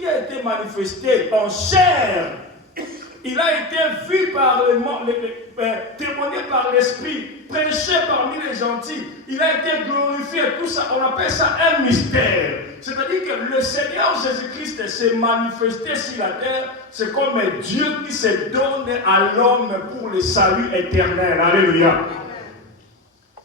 qui a été manifesté en chair. Il a été vu par témoigné par l'Esprit, prêché parmi les gentils. Il a été glorifié. Tout ça, on appelle ça un mystère. C'est-à-dire que le Seigneur Jésus-Christ s'est manifesté sur la terre. C'est comme Dieu qui s'est donné à l'homme pour le salut éternel. Alléluia.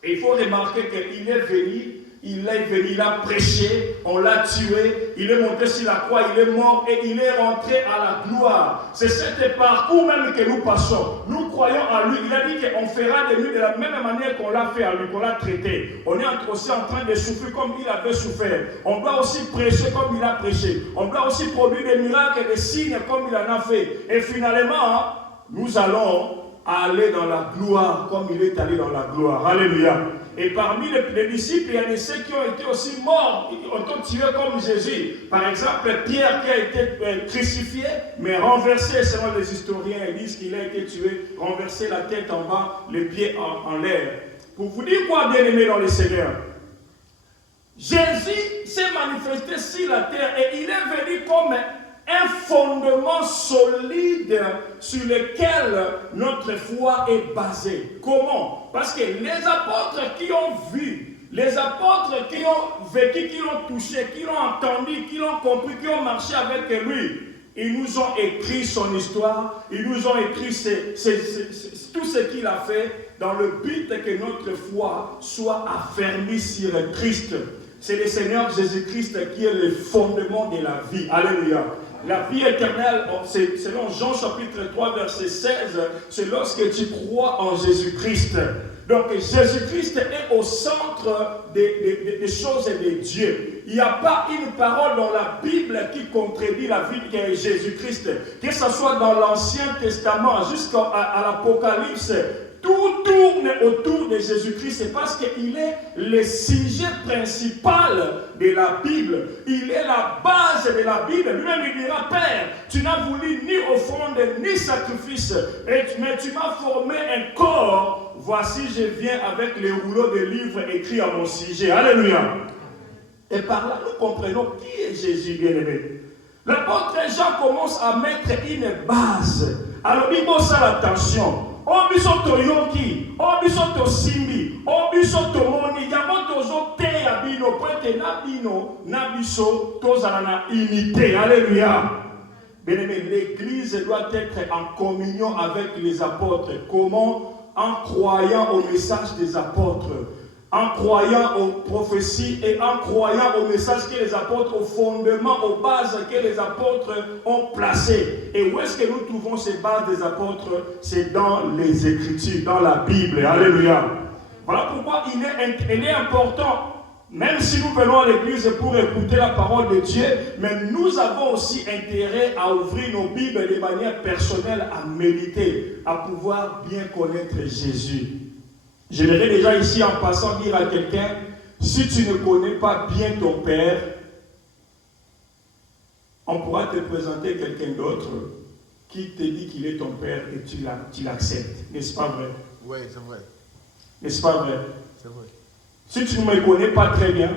Et il faut remarquer qu'il est venu. Il a prêché, on l'a tué, il est monté sur la croix, il est mort et il est rentré à la gloire. C'est ce parcours même que nous passons. Nous croyons en lui. Il a dit qu'on fera de lui de la même manière qu'on l'a fait à lui, qu'on l'a traité. On est aussi en train de souffrir comme il avait souffert. On doit aussi prêcher comme il a prêché. On doit aussi produire des miracles et des signes comme il en a fait. Et finalement, nous allons aller dans la gloire comme il est allé dans la gloire. Alléluia. Et parmi les disciples, il y a de ceux qui ont été aussi morts, qui ont été tués comme Jésus. Par exemple, Pierre qui a été crucifié, mais renversé, selon les historiens, ils disent qu'il a été tué, renversé la tête en bas, les pieds en l'air. Pour vous dire quoi, bien aimé dans le Seigneur, Jésus s'est manifesté sur la terre et il est venu comme un fondement solide sur lequel notre foi est basée. Comment? Parce que les apôtres qui ont vu, les apôtres qui ont vécu, qui l'ont touché, qui l'ont entendu, qui l'ont compris, qui ont marché avec lui, ils nous ont écrit son histoire, ils nous ont écrit tout ce qu'il a fait dans le but que notre foi soit affermie sur Christ. C'est le Seigneur Jésus-Christ qui est le fondement de la vie. Alléluia. La vie éternelle, selon Jean chapitre 3, verset 16, c'est lorsque tu crois en Jésus-Christ. Donc Jésus-Christ est au centre des choses de Dieu. Il n'y a pas une parole dans la Bible qui contredit la vie de Jésus-Christ. Que ce soit dans l'Ancien Testament jusqu'à l'Apocalypse, tout tourne autour de Jésus-Christ. C'est parce qu'il est le sujet principal de la Bible. Il est la base de la Bible. Lui-même, il dira, Père, tu n'as voulu ni offrande, ni sacrifice, mais tu m'as formé un corps. Voici, je viens avec les rouleaux de livres écrits à mon sujet. Alléluia. Et par là, nous comprenons qui est Jésus, bien-aimé. L'apôtre Jean commence à mettre une base. Alors, il faut ça l'attention. O biso toyoki, o biso tosimbi, o biso tomoni, yango tozo te ya bino, pointe na bino, na biso tozala na unité. Alléluia. Bien-aimé, l'église doit être en communion avec les apôtres. Comment? En croyant au message des apôtres, en croyant aux prophéties et en croyant au message que les apôtres, au fondement, aux bases que les apôtres ont placées. Et où est-ce que nous trouvons ces bases des apôtres? C'est dans les Écritures, dans la Bible. Alléluia. Voilà pourquoi il est important, même si nous venons à l'église pour écouter la parole de Dieu, mais nous avons aussi intérêt à ouvrir nos Bibles de manière personnelle, à méditer, à pouvoir bien connaître Jésus. J'aimerais déjà ici en passant dire à quelqu'un, si tu ne connais pas bien ton Père, on pourra te présenter quelqu'un d'autre qui te dit qu'il est ton Père et tu l'acceptes. N'est-ce pas vrai? Oui, c'est vrai. N'est-ce pas vrai? C'est vrai. Si tu ne me connais pas très bien,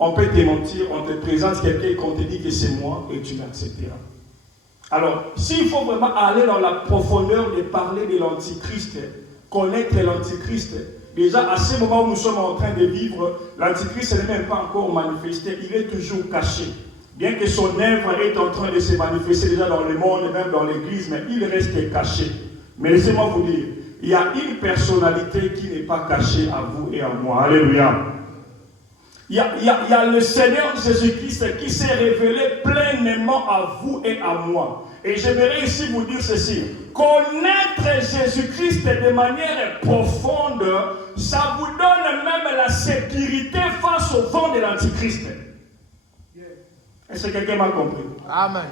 on peut te mentir, on te présente quelqu'un qu'on te dit que c'est moi et tu l'accepteras. Alors, s'il faut vraiment aller dans la profondeur de parler de l'Antichrist, connaître l'Antichrist, déjà à ce moment où nous sommes en train de vivre, l'Antichrist n'est même pas encore manifesté, il est toujours caché. Bien que son œuvre est en train de se manifester déjà dans le monde, même dans l'église, mais il reste caché. Mais laissez-moi vous dire, il y a une personnalité qui n'est pas cachée à vous et à moi. Alléluia. Il y a le Seigneur Jésus-Christ qui s'est révélé pleinement à vous et à moi. Et j'aimerais ici vous dire ceci. Connaître Jésus-Christ de manière profonde, ça vous donne même la sécurité face au vent de l'Antichrist. Est-ce que quelqu'un m'a compris? Amen.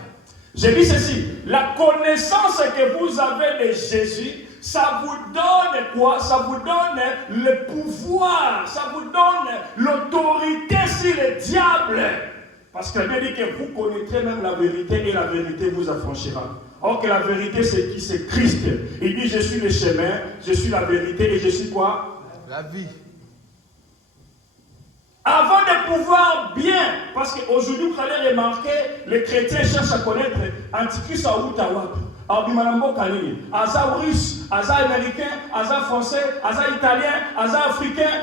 Je dis ceci. La connaissance que vous avez de Jésus, ça vous donne quoi? Ça vous donne le pouvoir, ça vous donne l'autorité sur le diable. Parce qu'il a dit que vous connaîtrez même la vérité et la vérité vous affranchira. Or que la vérité c'est qui? C'est Christ. Il dit je suis le chemin, je suis la vérité et je suis quoi? La vie. Avant de pouvoir bien, parce qu'aujourd'hui, vous allez remarquer, les chrétiens cherchent à connaître Antichrist à Outaouap. Abimanambo Kalini, Aza russe, Aza américain, Aza français, Aza italien, Aza africain.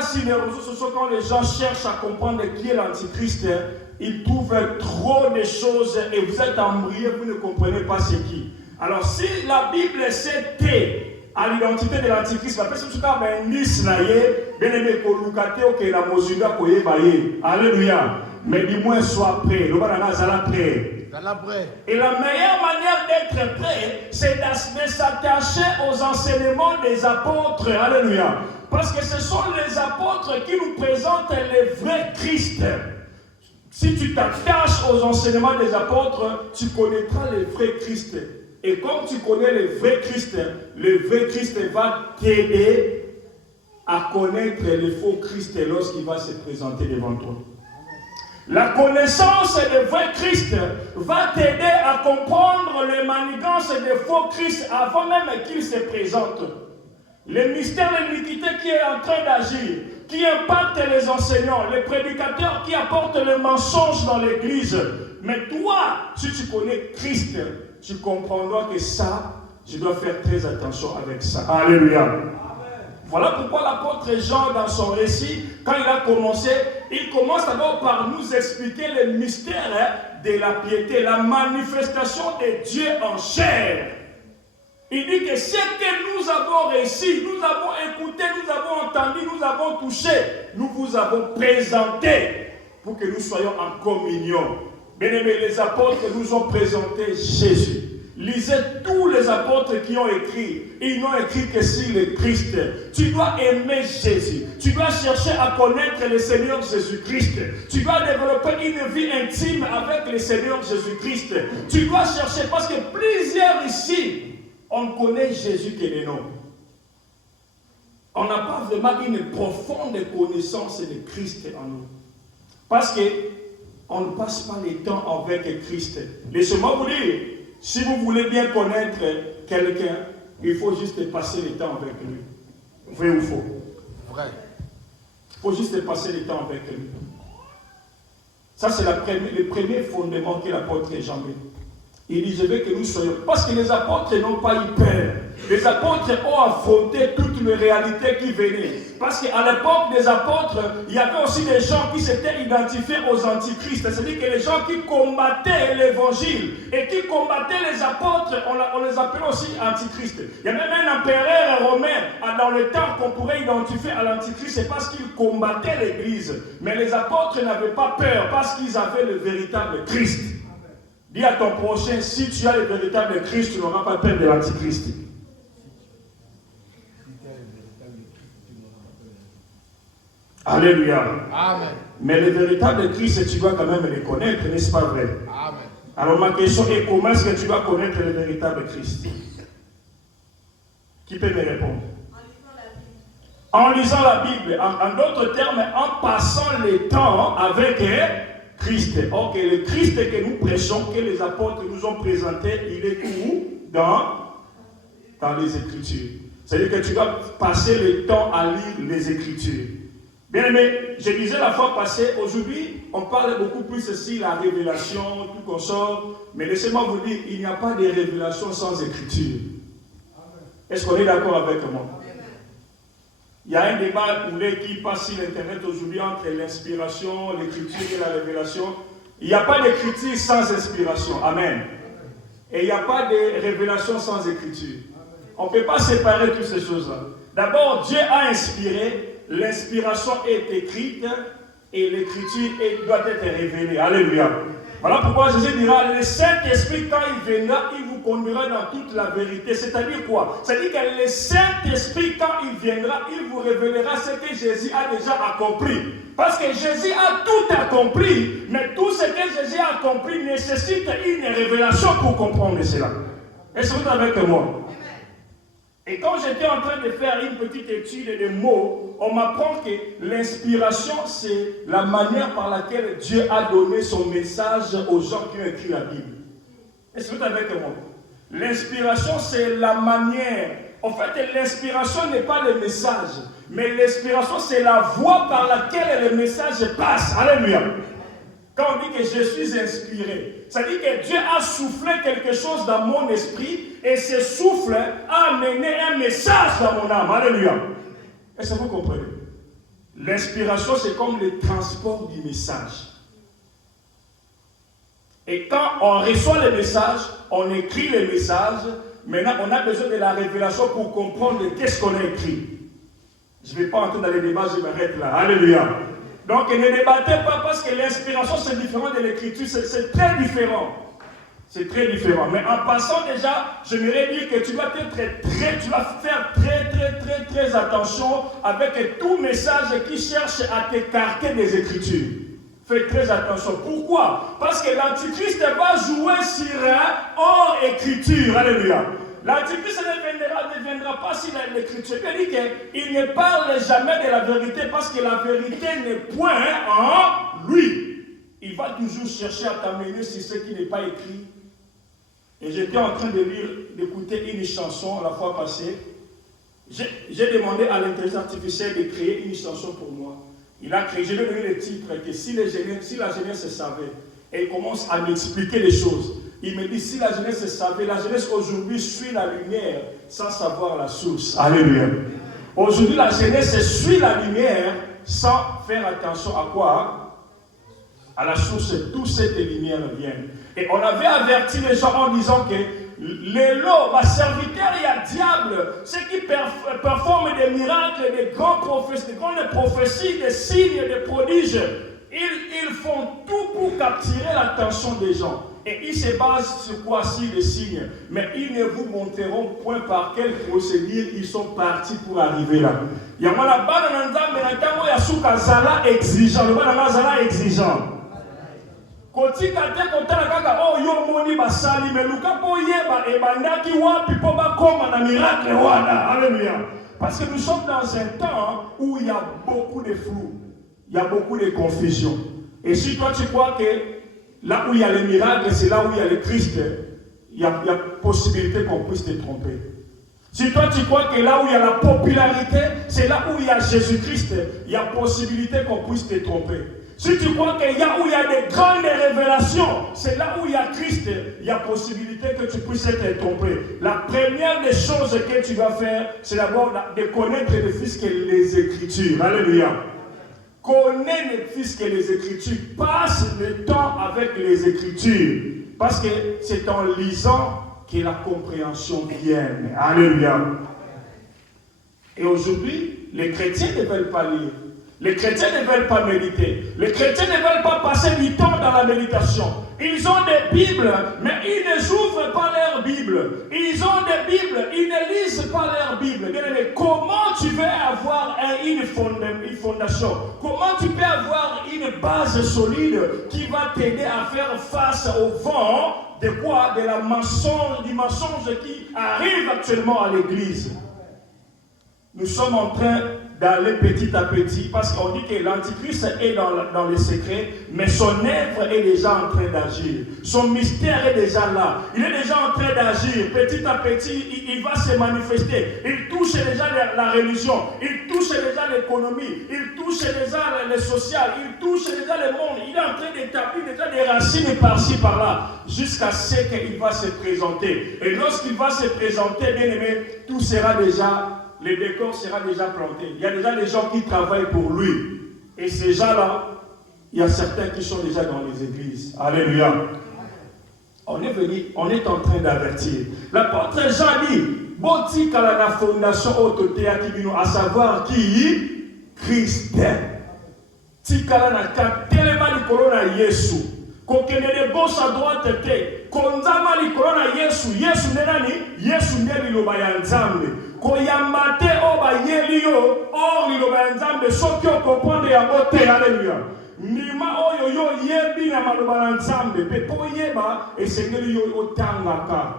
Sur les réseaux sociaux, quand les gens cherchent à comprendre qui est l'Antichrist, ils trouvent trop de choses et vous êtes embrouillés, vous ne comprenez pas c'est qui. Alors, si la Bible s'était à l'identité de l'Antichrist, alléluia. Mais du moins, sois prêt. Et la meilleure manière d'être prêt, c'est de s'attacher aux enseignements des apôtres. Alléluia. Parce que ce sont les apôtres qui nous présentent les vrais Christ. Si tu t'attaches aux enseignements des apôtres, tu connaîtras les vrais Christ. Et comme tu connais le vrai Christ va t'aider à connaître le faux Christ lorsqu'il va se présenter devant toi. La connaissance du vrai Christ va t'aider à comprendre les manigances des faux Christ avant même qu'il se présente. Le mystère de l'iniquité qui est en train d'agir, qui impacte les enseignants, les prédicateurs qui apportent le mensonge dans l'église. Mais toi, si tu connais Christ, tu comprendras que ça, je dois faire très attention avec ça. Alléluia. Amen. Voilà pourquoi l'apôtre Jean, dans son récit, quand il a commencé, il commence d'abord par nous expliquer le mystère de la piété, la manifestation de Dieu en chair. Il dit que ce que nous avons réussi, nous avons écouté, nous avons entendu, nous avons touché, nous vous avons présenté pour que nous soyons en communion. Bien-aimés, les apôtres nous ont présenté Jésus. Lisez tous les apôtres qui ont écrit. Ils n'ont écrit que sur le Christ. Tu dois aimer Jésus. Tu dois chercher à connaître le Seigneur Jésus-Christ. Tu dois développer une vie intime avec le Seigneur Jésus-Christ. Tu dois chercher, parce que plusieurs ici, on connaît Jésus que les noms. On n'a pas vraiment une profonde connaissance de Christ en nous. Parce que on ne passe pas le temps avec Christ. Laissez-moi vous dire, si vous voulez bien connaître quelqu'un, il faut juste passer le temps avec lui. Vrai ou faux? Vrai. Il faut juste passer le temps avec lui. Ça, c'est le premier fondement que l'apôtre Jean met. Il dit, je veux que nous soyons... Parce que les apôtres n'ont pas eu peur. Les apôtres ont affronté toutes les réalités qui venaient. Parce qu'à l'époque des apôtres, il y avait aussi des gens qui s'étaient identifiés aux antichrists. C'est-à-dire que les gens qui combattaient l'évangile et qui combattaient les apôtres, on les appelait aussi antichrists. Il y a même un empereur romain dans le temps qu'on pourrait identifier à l'antichrist, c'est parce qu'il combattait l'église. Mais les apôtres n'avaient pas peur parce qu'ils avaient le véritable Christ. Dis à ton prochain, si tu as le véritable Christ, tu n'auras pas peur de l'antichrist. Alléluia. Amen. Mais le véritable Christ, tu dois quand même le connaître, n'est-ce pas vrai? Amen. Alors ma question est, comment est-ce que tu dois connaître le véritable Christ? Qui peut me répondre? En lisant la Bible. En d'autres termes, en passant le temps avec Christ. Ok, le Christ que nous prêchons, que les apôtres nous ont présenté, il est où? Dans les Écritures. C'est-à-dire que tu dois passer le temps à lire les Écritures. Bien aimé, je disais la fois passée, aujourd'hui, on parle beaucoup plus ici, la révélation, tout qu'on sort. Mais laissez-moi vous dire, il n'y a pas de révélation sans Écriture. Est-ce qu'on est d'accord avec moi? Il y a un débat qui passe sur Internet aujourd'hui entre l'inspiration, l'écriture et la révélation. Il n'y a pas d'écriture sans inspiration. Amen. Et il n'y a pas de révélation sans écriture. On ne peut pas séparer toutes ces choses-là. D'abord, Dieu a inspiré, l'inspiration est écrite et l'écriture doit être révélée. Alléluia. Voilà pourquoi Jésus dira, le Saint-Esprit, quand il viendra, il vous conduira dans toute la vérité. C'est-à-dire quoi? C'est-à-dire que le Saint-Esprit, quand il viendra, il vous révélera ce que Jésus a déjà accompli. Parce que Jésus a tout accompli, mais tout ce que Jésus a accompli nécessite une révélation pour comprendre cela. Est-ce que vous êtes avec moi? Et quand j'étais en train de faire une petite étude de mots, on m'apprend que l'inspiration, c'est la manière par laquelle Dieu a donné son message aux gens qui ont écrit la Bible. Est-ce que vous êtes avec moi? L'inspiration, c'est la manière En fait, l'inspiration n'est pas le message, mais l'inspiration, c'est la voie par laquelle le message passe. Alléluia. Quand on dit que je suis inspiré, ça dit que Dieu a soufflé quelque chose dans mon esprit et ce souffle a amené un message dans mon âme. Alléluia. Est-ce que vous comprenez? L'inspiration, c'est comme le transport du message. Et quand on reçoit le message, on écrit le message. Maintenant, on a besoin de la révélation pour comprendre qu'est-ce qu'on a écrit. Je ne vais pas entrer dans les débats, je m'arrête là. Alléluia. Donc, ne débattez pas parce que l'inspiration, c'est différent de l'écriture. C'est très différent. C'est très différent. Mais en passant déjà, j'aimerais dire que tu dois faire très attention avec tout message qui cherche à t'écarter des Écritures. Fais très attention. Pourquoi? Parce que l'Antichrist va jouer sur hors Écriture. Alléluia. L'Antichrist ne viendra pas sur l'Écriture. Il dit qu'il ne parle jamais de la vérité parce que la vérité n'est point en lui. Il va toujours chercher à t'amener sur ce qui n'est pas écrit. Et j'étais en train d'écouter une chanson la fois passée. J'ai demandé à l'intelligence artificielle de créer une chanson pour moi. Il a créé, je lui ai donné le titre que si la jeunesse se savait, et il commence à m'expliquer les choses. Il me dit, si la jeunesse se savait, la jeunesse aujourd'hui suit la lumière sans savoir la source. Alléluia. Aujourd'hui, la jeunesse suit la lumière sans faire attention à quoi? À la source d'où cette lumière vient. Et on avait averti les gens en disant que les lots, ma serviteur, il y a diable, ceux qui performent des miracles, des grandes prophéties, des signes, des prodiges, ils font tout pour capturer l'attention des gens. Et ils se basent sur quoi? Sur les signes. Mais ils ne vous montreront point par quelle procédure ils sont partis pour arriver là. Il y a un exigeant. Le banana exigeant. Kotika te kotala kaka oh yo moni basali mais luka po yeba e bandaki wapi po bakoma na miracle wana. Alléluia. Parce que nous sommes dans un temps où il y a beaucoup de flou, il y a beaucoup de confusion. Et si toi tu crois que là où il y a les miracles, c'est là où il y a le Christ, il y a possibilité qu'on puisse te tromper. Si toi tu crois que là où il y a la popularité, c'est là où il y a Jésus-Christ, il y a possibilité qu'on puisse te tromper. Si tu crois qu'il y a où il y a des grandes révélations, c'est là où il y a Christ, il y a possibilité que tu puisses être trompé. La première des choses que tu dois faire, c'est d'abord de connaître le Fils que les Écritures. Alléluia. Connais le Fils que les Écritures. Passe le temps avec les Écritures. Parce que c'est en lisant que la compréhension vient. Alléluia. Et aujourd'hui, les chrétiens ne veulent pas lire. Les chrétiens ne veulent pas méditer. Les chrétiens ne veulent pas passer du temps dans la méditation. Ils ont des Bibles, mais ils ne ouvrent pas leur Bible. Ils ont des Bibles, ils ne lisent pas leur Bible. Bien-aimé, comment tu veux avoir une fondation? Comment tu peux avoir une base solide qui va t'aider à faire face au vent de quoi? De la mensonge, du mensonge qui arrive actuellement à l'Église. Nous sommes en train d'aller petit à petit, parce qu'on dit que l'Antichrist est dans les secrets, mais son œuvre est déjà en train d'agir. Son mystère est déjà là. Il est déjà en train d'agir. Petit à petit, il va se manifester. Il touche déjà la religion. Il touche déjà l'économie. Il touche déjà le social. Il touche déjà le monde. Il est en train d'établir déjà des racines par-ci, par-là, jusqu'à ce qu'il va se présenter. Et lorsqu'il va se présenter, bien aimé, tout sera déjà... Le décor sera déjà planté. Il y a déjà des gens qui travaillent pour lui. Et ces gens-là, il y a certains qui sont déjà dans les églises. Alléluia. On est en train d'avertir. L'apôtre Jean dit, Boti Kalana Fondation Autotea Kibino, à savoir qui? Christ. Tikalana Katelema Nikolona Yesu. Kokenele boss à droite te. Konzama Nikolona Yesu. Yesu nenani? Yesu neli lobayan Nzambe. Koyambate oba yelio or liloba nzambe soki okopande yango te. Alléluia. Ndima oyo yo yebi na maloba na nzambe pe po yeba esengeli yo otangaka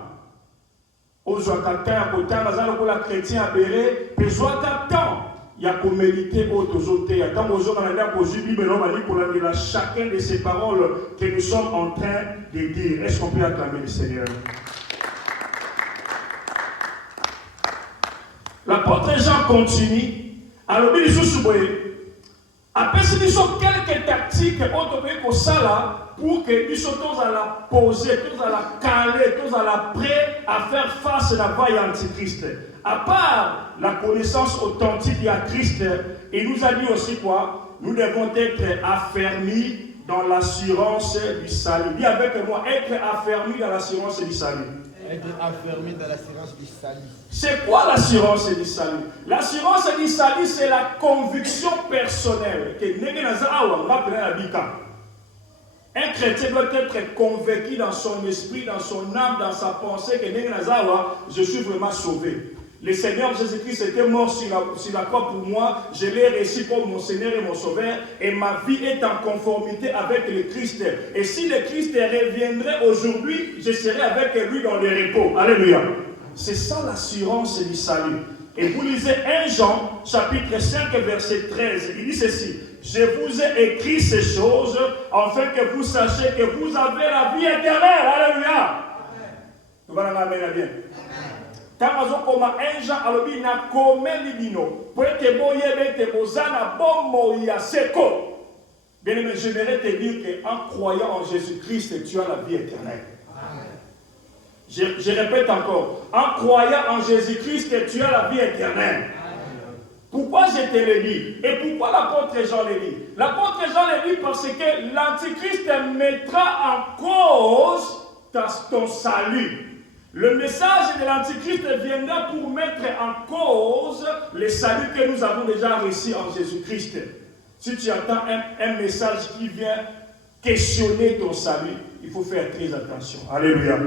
ozwaka temps ya kotanga za lokola chrétien abere pe zwaka temps ya koméditer oyo tozoteya ntango ozonga na ndako ozwi bible no bali kolandela chacun de ces paroles que nous sommes en train de dire. Est-ce qu'on peut acclamer le Seigneur? L'apôtre Jean continue. Alors, il dit, après, il y a quelques tactiques pour ça, pour que nous soyons à la poser, tous à la caler, tous à la prêt à faire face à la vaille antichrist. À part la connaissance authentique de Christ, il nous a dit aussi quoi? Nous devons être affermis dans l'assurance du salut. Dis avec moi, être affermis dans l'assurance du salut. Être affermi dans l'assurance du salut. C'est quoi l'assurance du salut? L'assurance du salut, c'est la conviction personnelle. Un chrétien doit être convaincu dans son esprit, dans son âme, dans sa pensée que je suis vraiment sauvé. Le Seigneur Jésus-Christ était mort sur la croix pour moi. Je l'ai reçu comme mon Seigneur et mon Sauveur. Et ma vie est en conformité avec le Christ. Et si le Christ reviendrait aujourd'hui, je serai avec lui dans le repos. Alléluia. C'est ça l'assurance du salut. Et vous lisez 1 Jean, chapitre 5, verset 13. Il dit ceci. Je vous ai écrit ces choses afin que vous sachiez que vous avez la vie éternelle. Alléluia. Nous allons amener bien. Quand on a un Jean, alors il n'a commis l'ibino. Pour que vous ayez bozana bon moya seko. Bien aimé, j'aimerais te dire qu'en croyant en Jésus-Christ, tu as la vie éternelle. Je répète encore. En croyant en Jésus-Christ, tu as la vie éternelle. Pourquoi je te le dis? Et pourquoi l'apôtre Jean le dit? L'apôtre Jean le dit parce que l'Antichrist mettra en cause ton salut. Le message de l'Antichrist viendra pour mettre en cause le salut que nous avons déjà reçu en Jésus-Christ. Si tu attends un message qui vient questionner ton salut, il faut faire très attention. Alléluia.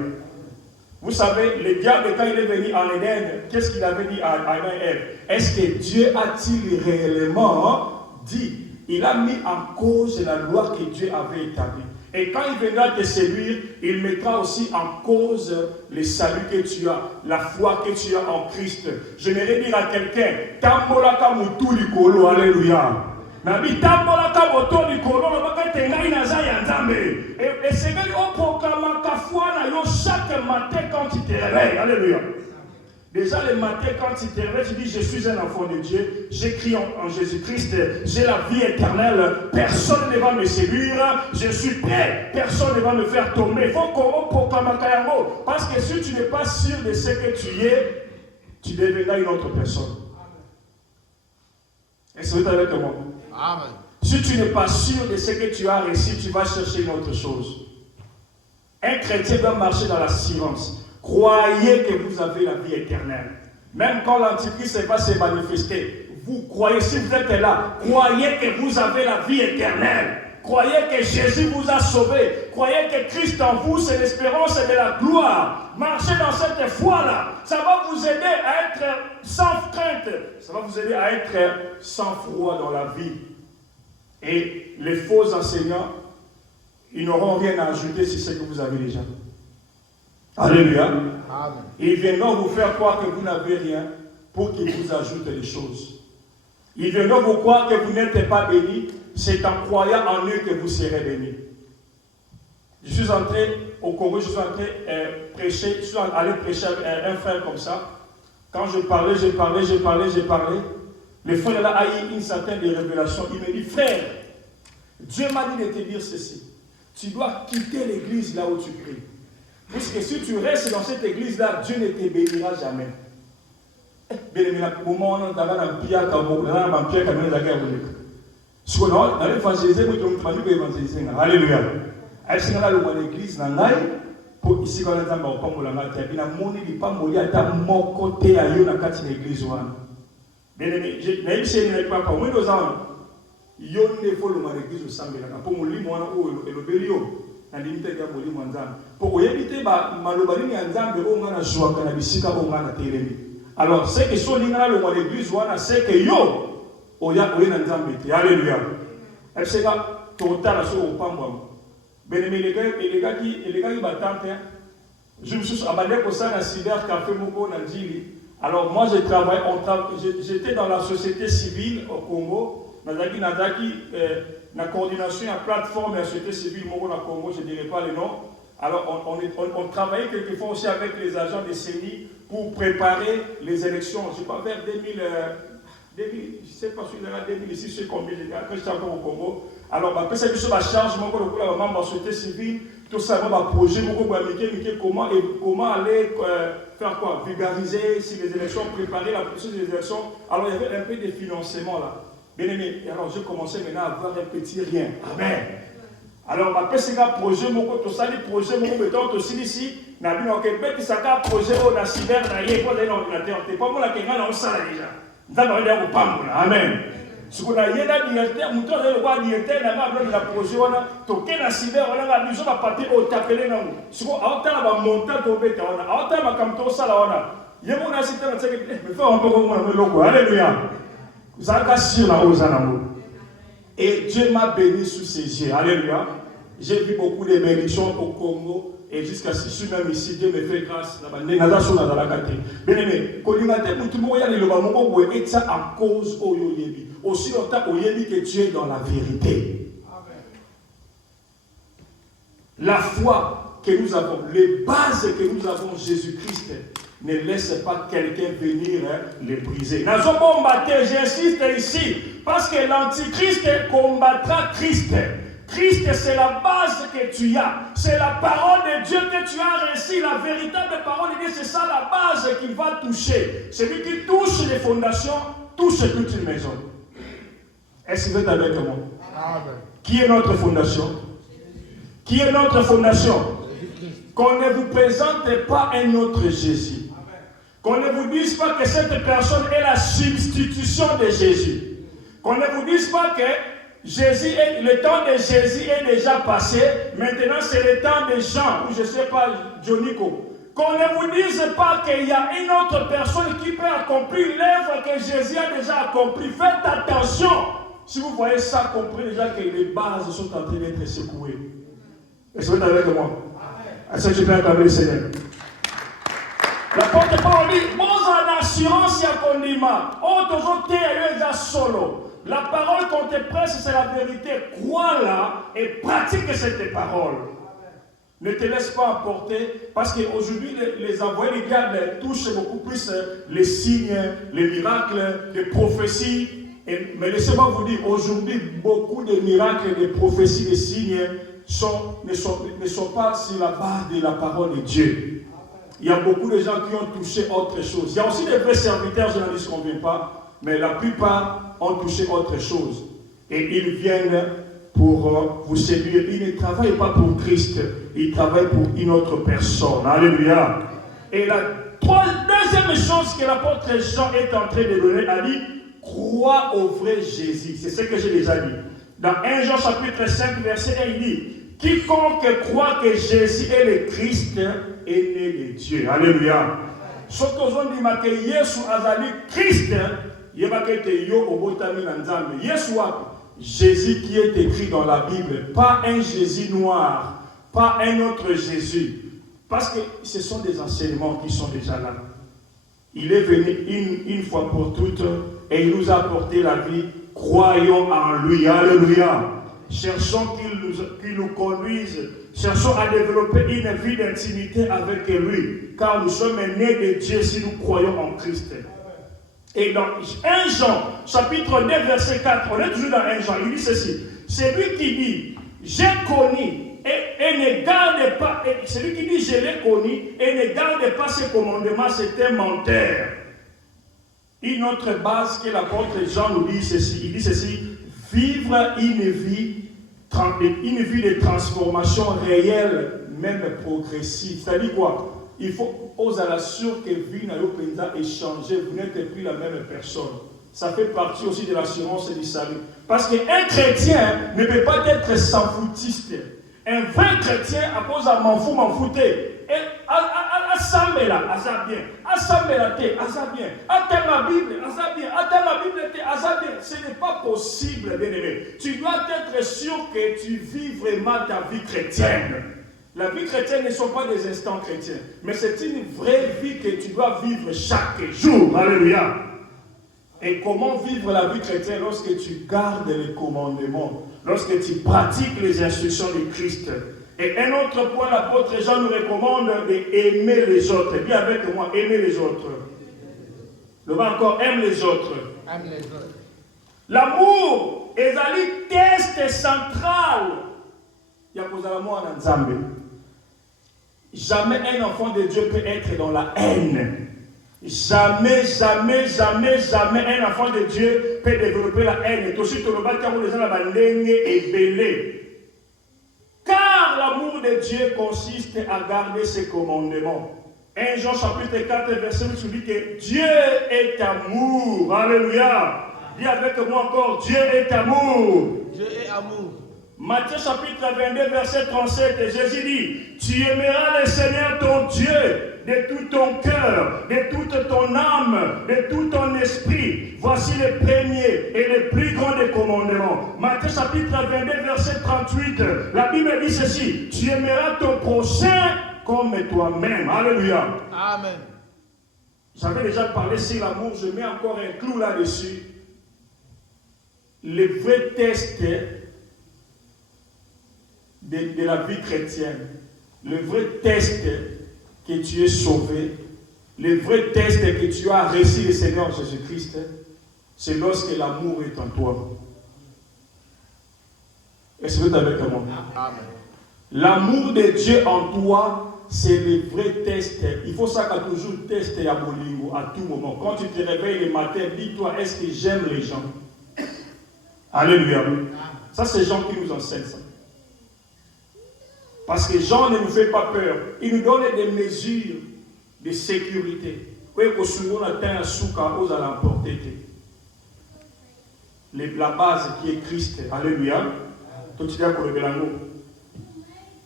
Vous savez, le diable, quand il est venu en Éden, qu'est-ce qu'il avait dit à Adam et Ève? Est-ce que Dieu a-t-il réellement dit? Il a mis en cause la loi que Dieu avait établie. Et quand il viendra te séduire, il mettra aussi en cause le salut que tu as, la foi que tu as en Christ. J'aimerais dire à quelqu'un, Tambolaka mutu likolo, alléluia. Nabi Tambolaka mutu likolo, et c'est que on proclame ta foi chaque matin quand tu te réveilles, alléluia. Déjà le matin quand tu te réveilles, tu dis je suis un enfant de Dieu, j'écris en Jésus-Christ, j'ai la vie éternelle, personne ne va me séduire, je suis prêt, personne ne va me faire tomber. Il faut qu'on proclame Kayango, parce que si tu n'es pas sûr de ce que tu es, tu deviendras une autre personne. Est-ce que vous êtes avec moi? Amen. Si tu n'es pas sûr de ce que tu as reçu, tu vas chercher une autre chose. Un chrétien doit marcher dans l'assurance. Croyez que vous avez la vie éternelle. Même quand l'Antichrist va se manifester, vous croyez, si vous êtes là, croyez que vous avez la vie éternelle. Croyez que Jésus vous a sauvé. Croyez que Christ en vous, c'est l'espérance et de la gloire. Marchez dans cette foi-là. Ça va vous aider à être sans crainte. Ça va vous aider à être sans froid dans la vie. Et les faux enseignants, ils n'auront rien à ajouter sur ce que vous avez déjà. Alléluia. Amen. Ils viendront vous faire croire que vous n'avez rien pour qu'ils vous ajoutent des choses. Ils viendront vous croire que vous n'êtes pas béni. C'est en croyant en eux que vous serez bénis. Je suis entré au Congo, je suis entré prêcher, je suis allé prêcher avec un frère comme ça. Quand je parlais, le frère là a eu une certaine révélation. Il me dit, frère, Dieu m'a dit de te dire ceci. Tu dois quitter l'église là où tu pries. Puisque si tu restes dans cette église-là, Dieu ne te bénira jamais. Alléluia. Alors, c'est que si on est l'église, c'est que yo, alléluia. C'est que total sur au pambo. Ben les gars qui battent, je me suis abandonné pour ça dans cyber café moko na Djili. Alors moi j'étais dans la société civile au Congo, na coordination à plateforme de la société civile moko na Congo, je ne dirai pas le nom. Alors, on travaillait quelquefois aussi avec les agents de CENI pour préparer les élections. Je ne sais pas, vers 2000, je ne sais pas si il y a 2006, je sais combien, quand j'étais encore au Congo. Alors, après, c'est juste ma charge, mon membre de la société civile, tout ça, mon projet, comment aller faire quoi? Vulgariser si les élections, préparer la procédure des élections. Alors, il y avait un peu de financement là. Bien aimé, alors j'ai commencé maintenant à avoir un petit rien. Amen. Alors, après, c'est un projet, tout ça, les projets, mettons aussi ici, n'a vu au Québec, c'est un projet, on a cyber, on a un ordinateur. C'est pas moi qui a ça déjà. Nous allons aller au PAM. Amen. Si vous avez un directeur, nous allons voir un directeur, nous allons un projet, on a toqué la cyber, on a besoin de papier, on a appelé nous. Si vous avez un montant, on a un ça, on a. Il y a un assistant, on a dit, mais fais un peu comme un logo. Alléluia. Vous avez cassé la rose à l'amour. Et Dieu m'a béni sous ses yeux. Alléluia. J'ai vu beaucoup de bénédictions au Congo. Et jusqu'à ce que je suis même ici, Dieu me fait grâce. Bien aimé, quand il a dit que tout le monde est ça à cause au Yoyebi. Aussi longtemps au Yoyebi que Dieu est dans la vérité. La foi que nous avons, les bases que nous avons, Jésus-Christ, ne laisse pas quelqu'un venir les briser. Nous avons combattu, j'insiste ici, parce que l'Antichrist combattra Christ. Christ, c'est la base que tu as. C'est la parole de Dieu que tu as reçue. La véritable parole de Dieu, c'est ça la base qu'il va toucher. Celui qui touche les fondations, touche toute une maison. Est-ce que vous êtes avec moi? Qui est notre fondation? Qui est notre fondation? Qu'on ne vous présente pas un autre Jésus. Qu'on ne vous dise pas que cette personne est la substitution de Jésus. Qu'on ne vous dise pas que le temps de Jésus est déjà passé. Maintenant, c'est le temps de Jean, ou je ne sais pas, Jonico. Qu'on ne vous dise pas qu'il y a une autre personne qui peut accomplir l'œuvre que Jésus a déjà accomplie. Faites attention. Si vous voyez ça, comprenez déjà que les bases sont en train d'être secouées. Est-ce que vous êtes avec moi? Est-ce que tu peux acclamer le Seigneur? La porte-parole dit, bon, en assurance, il y a qu'on dit, oh, toujours, tu es solo. La parole qu'on te presse, c'est la vérité. Crois-la et pratique cette parole. Ne te laisse pas emporter, parce qu'aujourd'hui, les envoyés du diable touchent beaucoup plus les signes, les miracles, les prophéties. Mais laissez-moi vous dire, aujourd'hui, beaucoup de miracles, de prophéties, de signes ne sont pas sur la base de la parole de Dieu. Il y a beaucoup de gens qui ont touché autre chose. Il y a aussi des vrais serviteurs, je n'en dis qu'on ne vient pas, mais la plupart ont touché autre chose. Et ils viennent pour vous séduire. Ils ne travaillent pas pour Christ, ils travaillent pour une autre personne. Alléluia. Et la deuxième chose que l'apôtre Jean est en train de donner, a dit, crois au vrai Jésus. C'est ce que j'ai déjà dit. Dans 1 Jean chapitre 5, verset 1, il dit, quiconque croit que Jésus est le Christ est né de Dieu. Alléluia. Ce que vous dit que Jésus azali Christ, Jésus qui est écrit dans la Bible, pas un Jésus noir, pas un autre Jésus. Parce que ce sont des enseignements qui sont déjà là. Il est venu une fois pour toutes et il nous a apporté la vie. Croyons en lui. Alléluia. Cherchons qu'il nous conduise. Cherchons à développer une vie d'intimité avec lui. Car nous sommes nés de Dieu si nous croyons en Christ. Et dans 1 Jean, chapitre 9, verset 4, on est toujours dans 1 Jean, il dit ceci. C'est lui qui dit, j'ai connu et ne garde pas, c'est lui qui dit, je l'ai connu et ne garde pas ses commandements, c'est un menteur. Une autre base que l'apôtre Jean nous dit ceci, il dit ceci, vivre une vie de transformation réelle, même progressive. C'est-à-dire quoi? Il faut oser l'assurer que vie n'a pas échangé, vous n'êtes plus la même personne. Ça fait partie aussi de l'assurance du salut. Parce qu'un chrétien ne peut pas être sans foutiste. Un vrai chrétien, à cause de m'en fouter. Et assemble-la, asa bien. Assemble-la, asa bien. Attends ma Bible, asa bien. Attends ma Bible, asa bien. Ce n'est pas possible, bien-aimé. Tu dois être sûr que tu vis vraiment ta vie chrétienne. La vie chrétienne ne sont pas des instants chrétiens, mais c'est une vraie vie que tu dois vivre chaque jour. Alléluia. Et comment vivre la vie chrétienne lorsque tu gardes les commandements, lorsque tu pratiques les instructions de Christ. Et un autre point, l'apôtre Jean nous recommande d'aimer les autres. Dis avec moi, aimer les autres. Le va encore, aime les autres. Aime les autres. L'amour est un test central. Il y a cause à l'amour en Nzambe. Jamais un enfant de Dieu peut être dans la haine. Jamais, jamais, jamais, jamais un enfant de Dieu peut développer la haine. Et aussi, tout le monde qui a les gens la et belé. Car l'amour de Dieu consiste à garder ses commandements. 1 Jean chapitre 4, verset 8, dit que Dieu est amour. Alléluia. Dis avec moi encore, Dieu est amour. Dieu est amour. Matthieu chapitre 22, verset 37, Jésus dit, tu aimeras le Seigneur ton Dieu de tout ton cœur, de toute ton âme, de tout ton esprit. Voici le premier et le plus grand des commandements. Matthieu chapitre 22, verset 38, la Bible dit ceci, tu aimeras ton prochain comme toi-même. Alléluia. Amen. J'avais déjà parlé sur l'amour, je mets encore un clou là-dessus. Le vrai test de la vie chrétienne, le vrai test que tu es sauvé, le vrai test que tu as reçu le Seigneur Jésus-Christ, c'est lorsque l'amour est en toi. Est-ce que vous êtes avec moi? Amen. L'amour de Dieu en toi, c'est le vrai test. Il faut ça qu'à toujours tester à Bolingo, à tout moment. Quand tu te réveilles le matin, dis-toi, est-ce que j'aime les gens? Alléluia. Ça, c'est Jean qui nous enseigne ça. Parce que Jean ne nous fait pas peur. Il nous donne des mesures de sécurité. La base qui est Christ. Alléluia.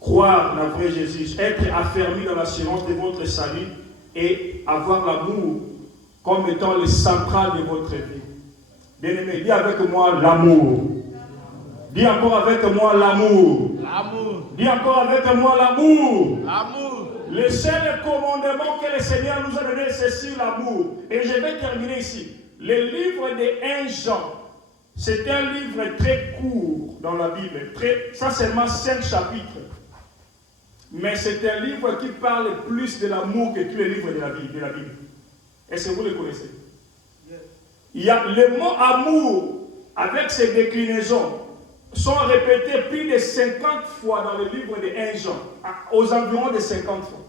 Croire dans le vrai Jésus, être affermi dans l'assurance de votre salut et avoir l'amour comme étant le central de votre vie. Bien-aimé, dis avec moi l'amour. Dis encore avec moi l'amour. L'amour. Dis encore avec moi l'amour. L'amour. Le seul commandement que le Seigneur nous a donné, c'est sur l'amour. Et je vais terminer ici. Le livre de 1 Jean, c'est un livre très court dans la Bible. Ça seulement 5 chapitres. Mais c'est un livre qui parle plus de l'amour que tous les livres de la Bible. Est-ce que vous le connaissez? Il y a le mot amour avec ses déclinaisons sont répétés plus de 50 fois dans le livre de 1 Jean, aux environs de 50 fois.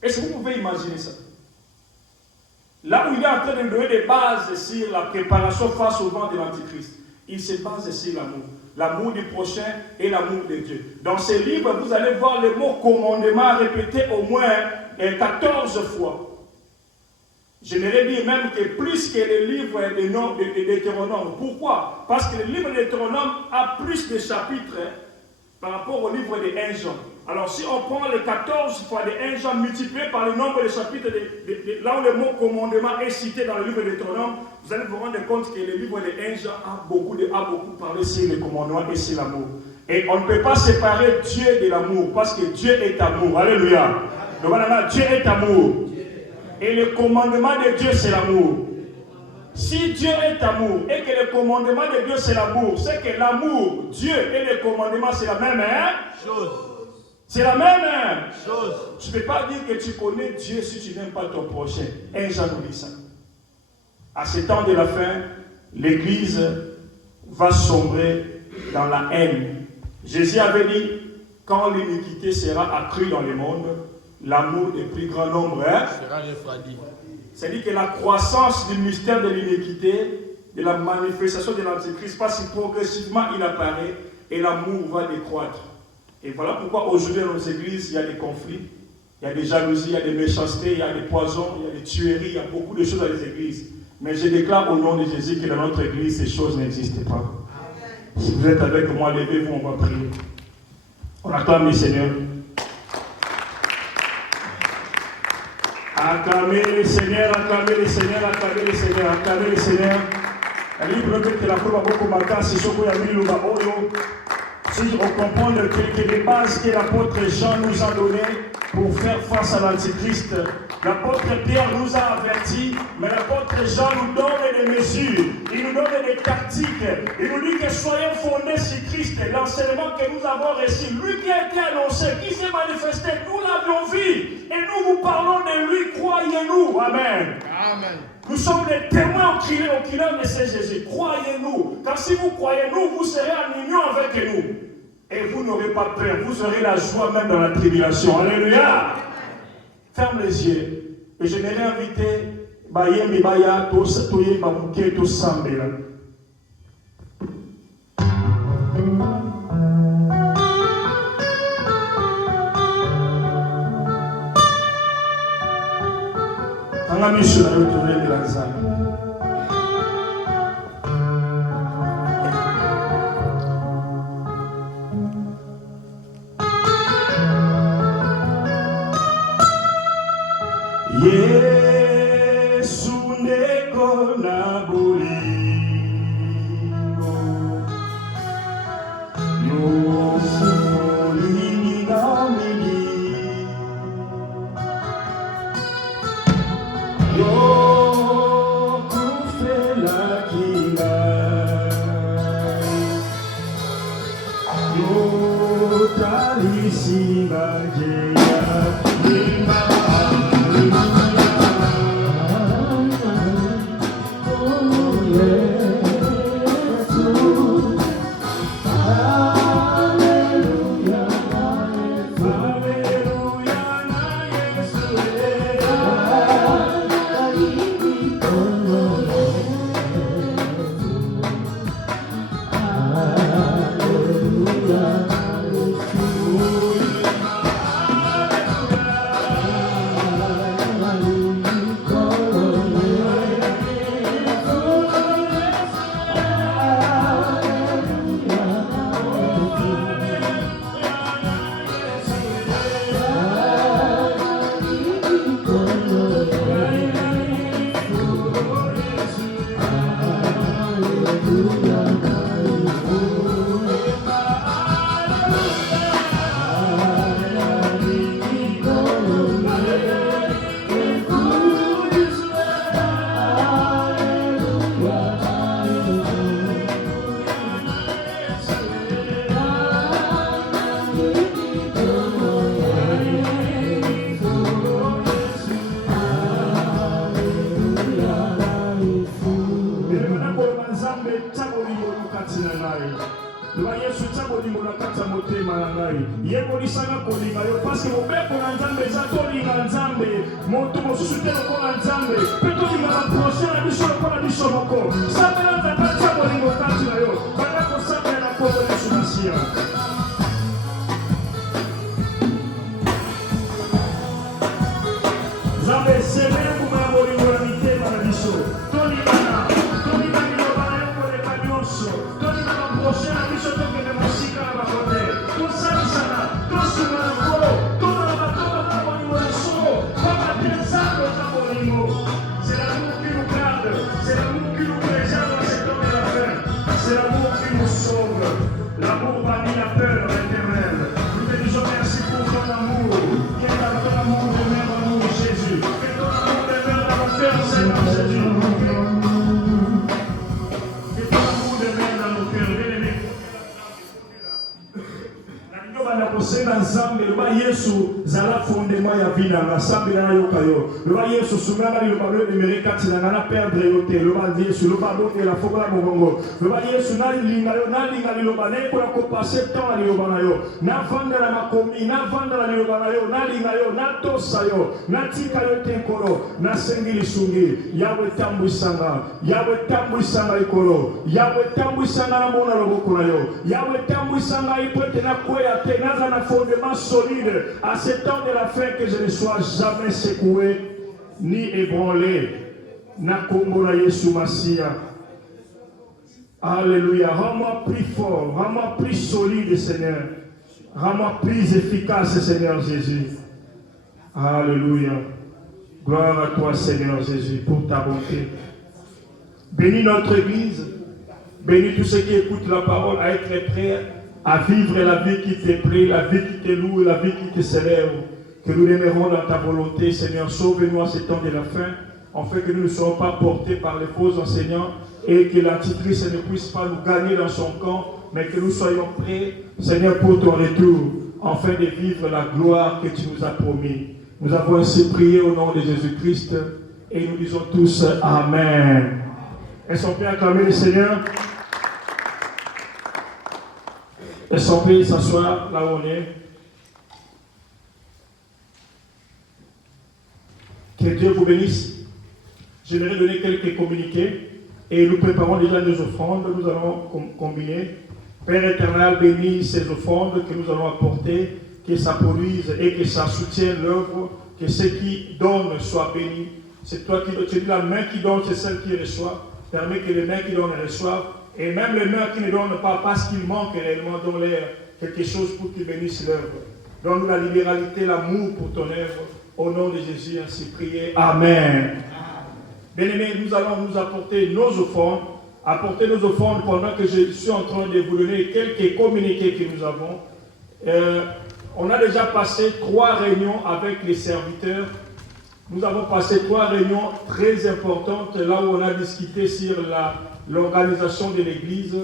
Est-ce que vous pouvez imaginer ça? Là où il est en train de donner des bases sur la préparation face au vent de l'Antichrist, il se base sur l'amour. L'amour du prochain et l'amour de Dieu. Dans ces livres, vous allez voir le mot commandement répété au moins 14 fois. J'aimerais dire même que plus que le livre de Deutéronome. Pourquoi? Parce que le livre de Deutéronome a plus de chapitres par rapport au livre de 1 Jean. Alors si on prend les 14 fois de 1 Jean multiplié par le nombre de chapitres, là où le mot commandement est cité dans le livre de Deutéronome, vous allez vous rendre compte que le livre de 1 Jean a beaucoup parlé sur le commandement et sur l'amour. Et on ne peut pas séparer Dieu de l'amour parce que Dieu est amour. Alléluia. Donc voilà, Dieu est amour. Et le commandement de Dieu, c'est l'amour. Si Dieu est amour et que le commandement de Dieu, c'est l'amour, c'est que l'amour, Dieu et le commandement, c'est la même chose. C'est la même chose. Tu ne peux pas dire que tu connais Dieu si tu n'aimes pas ton prochain. 1 Jean nous dit ça. À ce temps de la fin, l'Église va sombrer dans la haine. Jésus avait dit, quand l'iniquité sera accrue dans le monde, l'amour des plus grands nombres sera refroidi. C'est-à-dire que la croissance du mystère de l'iniquité, de la manifestation de l'Antichrist, parce que progressivement il apparaît et l'amour va décroître. Et voilà pourquoi aujourd'hui dans nos églises, il y a des conflits, il y a des jalousies, il y a des méchancetés, il y a des poisons, il y a des tueries, il y a beaucoup de choses dans les églises. Mais je déclare au nom de Jésus que dans notre église, ces choses n'existent pas. Si vous êtes avec moi, levez-vous, on va prier. On acclame le Seigneur. Acclamez le Seigneur, acclamez le Seigneur, acclamez le Seigneur, acclamez le Seigneur. La Bible dit que la preuve a beaucoup marqué, c'est ce qu'il y a mis le baoyo. Si on comprend quelques bases que l'apôtre Jean nous a données pour faire face à l'Antichrist, l'apôtre Pierre nous a avertis, mais l'apôtre Jean nous donne des mesures, il nous donne des tactiques, il nous dit que soyons fondés sur Christ, l'enseignement que nous avons reçu, lui qui a été annoncé, qui s'est manifesté, nous l'avions vu, et nous vous parlons de lui, croyez-nous. Amen. Amen. Nous sommes des témoins oculaires de ce Jésus. Croyez-nous. Car si vous croyez nous, vous serez en union avec nous. Et vous n'aurez pas peur. Vous aurez la joie même dans la tribulation. Alléluia. Ferme les yeux. Et je n'ai invité Bayembi Baya, Toye Bamuke, Tosambela. Anga misho na yote vile la nzambe. Yesu ndeko na bolingo yofulingi na mingi yokufela kingai yotalisinga jeya nimba. Yahweh tambwisanga ikolo, Yahweh tambwisanga na mona loboko na yo, Yahweh tambwisanga ipote na kwea te naza na fondement solide à ce temps de la fin que je ne sois jamais secoué ni ébranlé na kombo na Yesu Masia. Alléluia. Rends-moi plus fort, rends-moi plus solide, Seigneur. Rends-moi plus efficace, Seigneur Jésus. Alléluia. Gloire à toi, Seigneur Jésus, pour ta bonté. Bénis notre Église. Bénis tous ceux qui écoutent la parole à être prêts à vivre la vie qui te plaît, la vie qui te loue, la vie qui te célèbre. Que nous demeurons dans ta volonté, Seigneur. Sauve-nous en ce temps de la fin, afin que nous ne soyons pas portés par les faux enseignants et que l'Antichrist ne puisse pas nous gagner dans son camp, mais que nous soyons prêts, Seigneur, pour ton retour, afin de vivre la gloire que tu nous as promis. Nous avons ainsi prié au nom de Jésus-Christ et nous disons tous Amen. Est-ce qu'on peut acclamer le Seigneur? Est-ce qu'on peut s'asseoir là où on est? Que Dieu vous bénisse. J'aimerais donner quelques communiqués et nous préparons déjà nos offrandes. Nous allons combiner. Père éternel, bénis ces offrandes que nous allons apporter, que ça produise et que ça soutienne l'œuvre, que ceux qui donnent soient bénis. C'est toi qui donnes. Tu dis la main qui donne, c'est celle qui reçoit. Permets que les mains qui donnent reçoivent. Et même les mains qui ne donnent pas parce qu'il manque réellement, donne-leur quelque chose pour qu'ils bénissent l'œuvre. Donne-nous la libéralité, l'amour pour ton œuvre. Au nom de Jésus, ainsi prié. Amen. Bien-aimés, nous allons nous apporter nos offrandes. Apporter nos offrandes pendant que je suis en train de vous donner quelques communiqués que nous avons. On a déjà passé 3 réunions avec les serviteurs. Nous avons passé 3 réunions très importantes, là où on a discuté sur l'organisation de l'Église.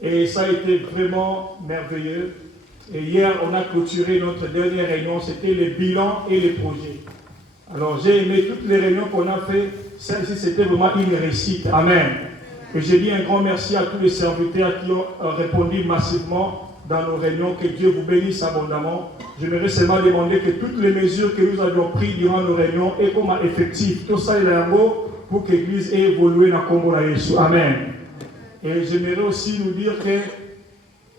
Et ça a été vraiment merveilleux. Et hier, on a clôturé notre dernière réunion, c'était les bilans et les projets. Alors, j'ai aimé toutes les réunions qu'on a fait. Celle-ci, c'était vraiment une réussite. Amen. Et j'ai dit un grand merci à tous les serviteurs qui ont répondu massivement dans nos réunions. Que Dieu vous bénisse abondamment. J'aimerais seulement demander que toutes les mesures que nous avions prises durant nos réunions aient comme effectif. Tout ça, il est un mot pour que l'Église ait évolué dans le Congo de Jésus. Amen. Et j'aimerais aussi nous dire que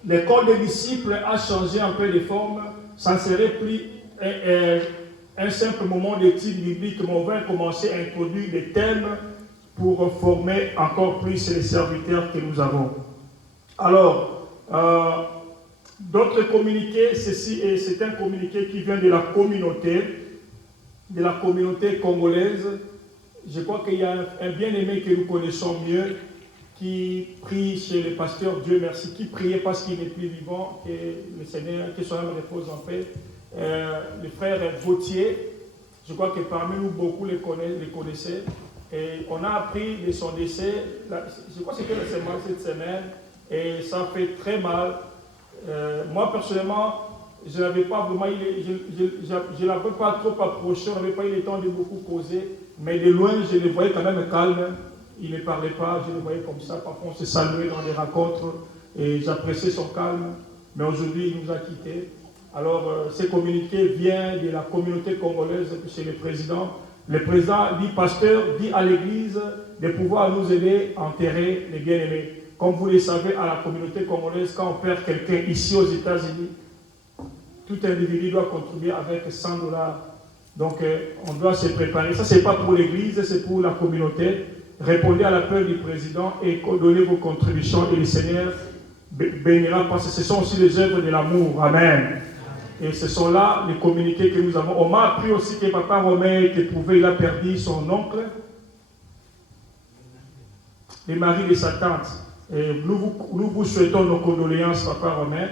l'école des disciples a changé un peu de forme. Ça ne serait plus un simple moment d'étude biblique, mais on va commencer à introduire des thèmes pour former encore plus les serviteurs que nous avons. Alors, d'autres communiqués, c'est un communiqué qui vient de la communauté congolaise. Je crois qu'il y a un bien-aimé que nous connaissons mieux, qui prie chez le pasteur, Dieu merci, qui priait parce qu'il n'est plus vivant, que le Seigneur, que son âme repose en paix. Le frère Vautier, je crois que parmi nous, beaucoup les connaissaient. Et on a appris de son décès, je crois que c'était cette semaine, et ça fait très mal. Moi, personnellement, je ne l'avais pas vraiment, je l'avais pas trop approché, on n'avait pas eu le temps de beaucoup causer, mais de loin, je le voyais quand même calme. Il ne parlait pas, je le voyais comme ça. Parfois, on se saluait dans les rencontres et j'appréciais son calme. Mais aujourd'hui, il nous a quittés. Alors, ce communiqué vient de la communauté congolaise chez le président. Le président dit, pasteur, dit à l'église de pouvoir nous aider à enterrer les bien-aimés. Comme vous le savez, à la communauté congolaise, quand on perd quelqu'un ici aux États-Unis, tout individu doit contribuer avec $100. Donc, on doit se préparer. Ça, ce n'est pas pour l'église, c'est pour la communauté. Répondez à l'appel du président et donnez vos contributions et le Seigneur bénira parce que ce sont aussi les œuvres de l'amour. Amen. Et ce sont là les communiqués que nous avons. On m'a appris aussi que papa Romain était trouvé, il a perdu son oncle, le mari de sa tante. Et nous vous souhaitons nos condoléances, papa Romain,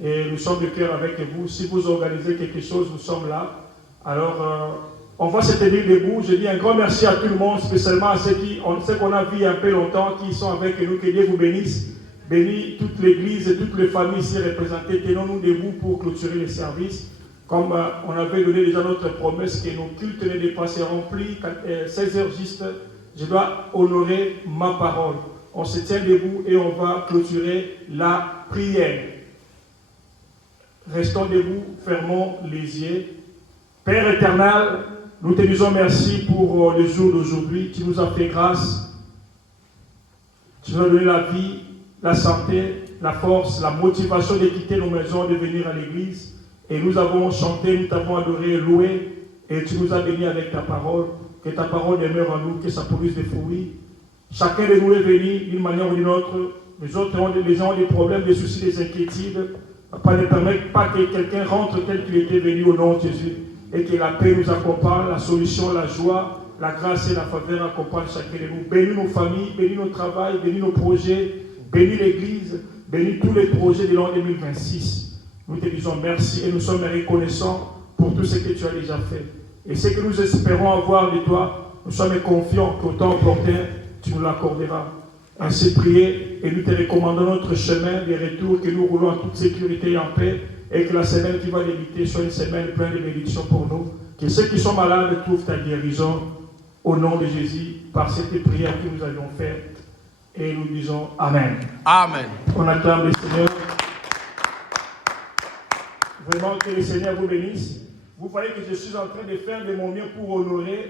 et nous sommes de cœur avec vous. Si vous organisez quelque chose, nous sommes là. Alors, on va se tenir debout. Je dis un grand merci à tout le monde, spécialement à ceux qu'on a vu un peu longtemps, qui sont avec nous. Que Dieu vous bénisse. Bénis toute l'église et toutes les familles ici représentées. Tenons-nous debout pour clôturer les services. Comme on avait donné déjà notre promesse que nos cultes ne dépasseront plus 16 heures juste, je dois honorer ma parole. On se tient debout et on va clôturer la prière. Restons debout, fermons les yeux. Père éternel, nous te disons merci pour le jour d'aujourd'hui. Tu nous as fait grâce. Tu nous as donné la vie, la santé, la force, la motivation de quitter nos maisons, de venir à l'église. Et nous avons chanté, nous t'avons adoré, loué. Et tu nous as bénis avec ta parole. Que ta parole demeure en nous, que ça produise des fruits. Chacun de nous est venu d'une manière ou d'une autre. Les autres ont des problèmes, des soucis, des inquiétudes. Papa, ne permet pas que quelqu'un rentre tel qu'il était venu au nom de Jésus. Et que la paix nous accompagne, la solution, la joie, la grâce et la faveur accompagnent chacun de nous. Bénis nos familles, bénis nos travails, bénis nos projets, bénis l'église. Bénis tous les projets de l'an 2026. Nous te disons merci et nous sommes reconnaissants pour tout ce que tu as déjà fait. Et ce que nous espérons avoir de toi, nous sommes confiants qu'au temps opportun, tu nous l'accorderas. Ainsi prier et nous te recommandons notre chemin de retour, que nous roulons en toute sécurité et en paix, et que la semaine qui va débuter soit une semaine pleine de bénédictions pour nous. Que ceux qui sont malades trouvent ta guérison au nom de Jésus, par cette prière que nous avions faite. Et nous disons Amen. Amen. On acclame le Seigneur. Vraiment que le Seigneur vous bénisse. Vous voyez que je suis en train de faire de mon mieux pour honorer